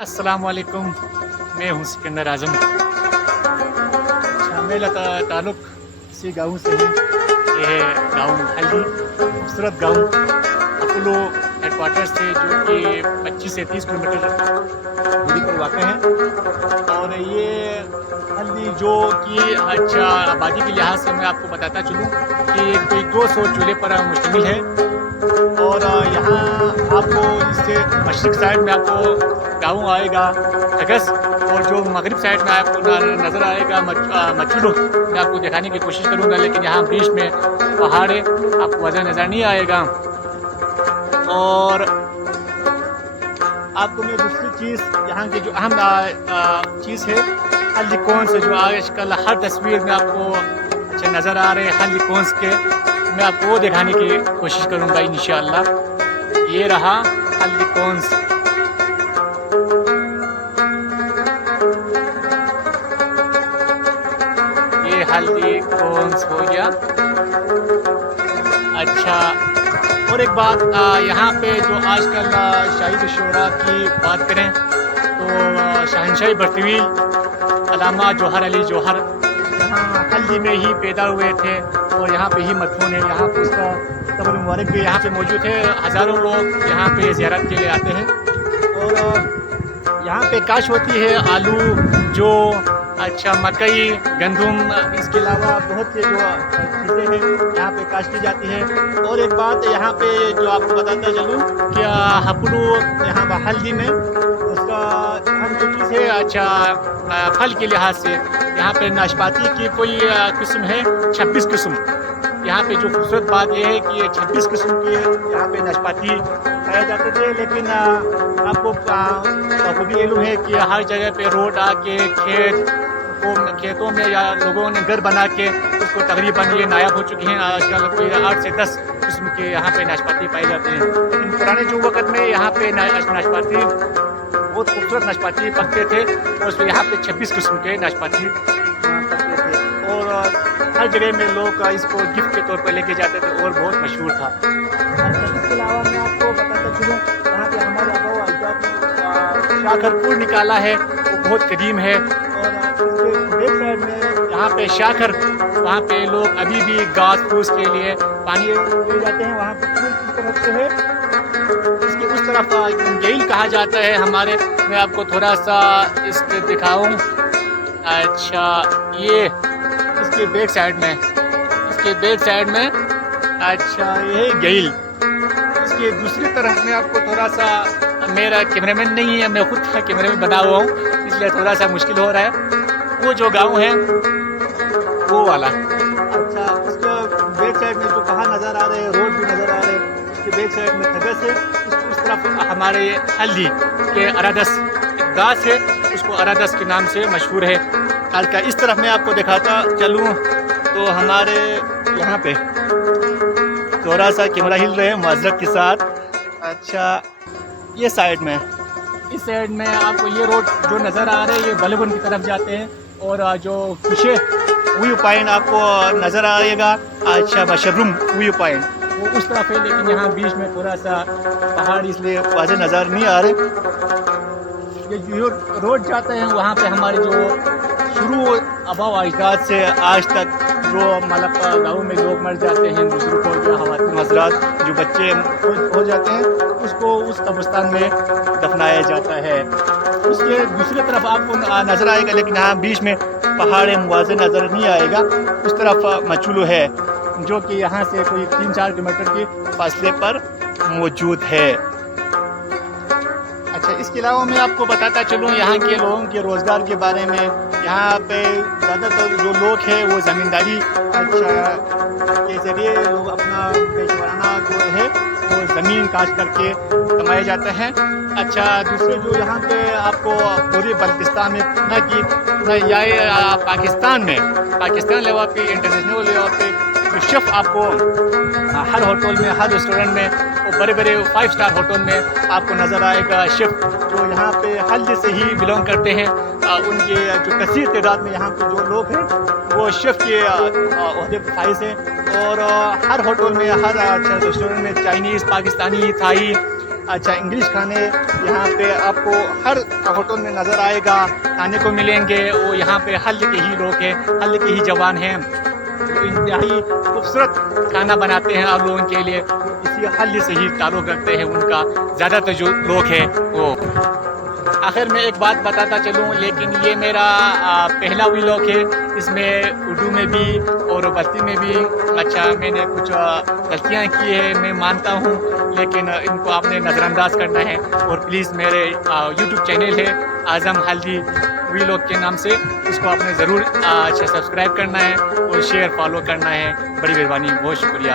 अस्सलाम वालेकुम। मैं हूँ सिकंदर आज़म। अच्छा, मेरा ताल्लुक़ इसी गाँव से है। ये है गाँव हल्दी, खूबसूरत गाँव अपोलो हेडक्वार्टर से, जो कि 25 से 30 किलोमीटर दूरी पर वाक़ है। और ये हल्दी जो कि अच्छा आबादी के लिहाज से मैं आपको बताता चलूँ कि कोई 200 चूल्हे पर मुश्तमिल है। और यहाँ आपको इससे मशरिक़ साइड में आपको गाँव आएगा ठगस, और जो मगरिब साइड में आपको नज़र आएगा मचुलो। मैं आपको दिखाने की कोशिश करूँगा, लेकिन यहाँ बीच में पहाड़ है, आपको वजह नज़र नहीं आएगा। और आपको मैं दूसरी चीज़, यहाँ की जो अहम चीज़ है हल्दी कॉर्न्स, जो आजकल हर तस्वीर में आपको अच्छे नज़र आ रहे हैं हल्दी कॉर्न्स के, मैं आपको वो दिखाने की कोशिश करूँगा इंशाअल्लाह। ये रहा हल्दी कॉर्न्स। ये हल्दी कॉर्न्स हो गया। अच्छा, और एक बात, यहाँ पे जो आजकल शाही शोरा की बात करें तो शहनशाह बर्तवील अल्लामा जौहर अली जौहर यहाँ हल्दी में ही पैदा हुए थे और यहाँ पे ही मदफून है। यहाँ पे उसका कब्र मुबारक भी यहाँ पे मौजूद है। हज़ारों लोग यहाँ पे ज़ियारत के लिए आते हैं। और यहाँ पे काश होती है आलू, जो अच्छा मकई, गंदम, इसके अलावा बहुत से जो चीज़ें हैं यहाँ पे काश की जाती है। और एक बात यहाँ पे जो आपको बताता चलूँ कि हपलू यहाँ पर हल्दी में उसका हम जो चीज़ है, अच्छा फल के लिहाज से यहाँ पे नाशपाती की कोई किस्म है 26 किस्म। यहाँ पे जो खूबसूरत बात यह है कि ये 26 किस्म की यहाँ पे नाशपाती पाए जाते थे। लेकिन आपको भी मालूम है कि हर जगह पे रोड आके खेतों में या लोगों ने घर बना के उसको तकरीबन ये नायाब हो चुके हैं। आजकल कोई 8 से 10 किस्म के यहाँ पे नाशपाती पाए जाते हैं। लेकिन पुराने जो वक़्त में यहाँ पे नाशपाती, बहुत खूबसूरत नाशपाती पकते थे, और उसमें यहाँ पे 26 किस्म के नाशपाती पकते थे। और हर जगह में लोग इसको गिफ्ट के तौर पर लेके जाते थे और बहुत मशहूर था। इसके अलावा मैं आपको बताता चलूँ, यहाँ पे हमारे आबा अजदाद ने शाखरपुर निकाला है, वो बहुत कदीम है। और बैक साइड में यहाँ पे शाखर, वहाँ पे लोग अभी भी घास फूस के लिए पानी ले जाते हैं। वहाँ पे किस तरफ से है, इसके उस तरफ गेल कहा जाता है हमारे। मैं आपको थोड़ा सा इसके दिखाऊं। अच्छा, ये इसके बैक साइड में, अच्छा ये है गेल। इसके दूसरी तरफ में आपको थोड़ा सा, मेरा कैमरामैन नहीं है, मैं खुद का कैमरामैन बना हुआ हूँ, इसलिए थोड़ा सा मुश्किल हो रहा है। वो जो गांव है वो वाला। अच्छा, उसके बैक साइड में जो पहाड़ नज़र आ रहे हैं, रोड भी नज़र आ रहे हैं, उसके बैक साइड में ठगस है। उस तरफ हमारे हल्दी के अरादस गाछ है, उसको अरादस के नाम से मशहूर है। अच्छा, इस तरफ मैं आपको दिखाता चलूँ तो हमारे यहाँ पे थोड़ा सा कैमरा हिल रहे हैं माजरत के साथ। अच्छा, ये साइड में, इस साइड में आपको ये रोड जो नज़र आ रहे हैं, ये बलबन की तरफ जाते हैं। और जो खुशे व्यू पॉइंट आपको नज़र आएगा, अच्छा मशरूम व्यू पॉइंट, वो उस तरफ है। लेकिन यहाँ बीच में थोड़ा सा पहाड़, इसलिए वाज़ेह नज़र नहीं आ रहे। ये जो रोड जाते हैं वहाँ पे हमारे जो शुरू आबा अजदाद से आज तक जो मतलब गाँव में लोग मर जाते हैं, बुजुर्ग हो या ख़वातीन हज़रात, जो बच्चे हो जाते हैं, उसको उस कब्रिस्तान में दफनाया जाता है। उसके दूसरी तरफ आपको नज़र आएगा, लेकिन यहाँ बीच में पहाड़ मुवाज़े नज़र नहीं आएगा। उस तरफ मचुलू है, जो कि यहाँ से कोई 3-4 किलोमीटर के फासले पर मौजूद है। अच्छा, इसके अलावा मैं आपको बताता चलूँ यहाँ के लोगों के रोज़गार के बारे में। यहाँ पे ज़्यादातर जो लोग हैं वो ज़मींदारी के ज़रिए लोग अपना पेशवाना जो है वो ज़मीन काश करके कमाए जाते हैं। अच्छा, दूसरे जो यहाँ पे आपको पूरे बल्तिस्तान में या पाकिस्तान लेवल पे, इंटरनेशनल लेवल पे जो शेफ़ आपको हर होटल में, हर रेस्टोरेंट में, और बड़े बड़े 5 स्टार होटल में आपको नज़र आएगा शेफ़ जो यहाँ पे हल्दी से ही बिलोंग करते हैं। उनके जो कसीर तादाद में यहाँ पे जो लोग हैं वो शेफ़ के ओहदे पर फाइज हैं। और हर होटल में, हर रेस्टोरेंट में चाइनीज़, पाकिस्तानी, थाई, اچھا انگلش کھانے یہاں پہ آپ کو ہر ہوٹل میں نظر آئے گا، کھانے کو ملیں گے. وہ یہاں پہ حلب کے ہی لوگ ہیں، حلب کے ہی جوان ہیں، انتہائی خوبصورت کھانا بناتے ہیں آپ لوگوں کے لیے. اسی حلب سے ہی تعلق رکھتے ہیں ان کا زیادہ تر جو لوگ ہیں وہ. آخر میں ایک بات بتاتا چلوں، لیکن یہ میرا پہلا ویلاگ ہے. اس میں اردو میں بھی اور بستی میں بھی اچھا میں نے کچھ غلطیاں کی ہے، میں مانتا ہوں، لیکن ان کو آپ نے نظر انداز کرنا ہے. اور پلیز میرے یوٹیوب چینل ہے اعظم ہلدی ویلاگ کے نام سے، اس کو آپ نے ضرور اچھا سبسکرائب کرنا ہے اور شیئر فالو کرنا ہے. بڑی مہربانی، بہت شکریہ.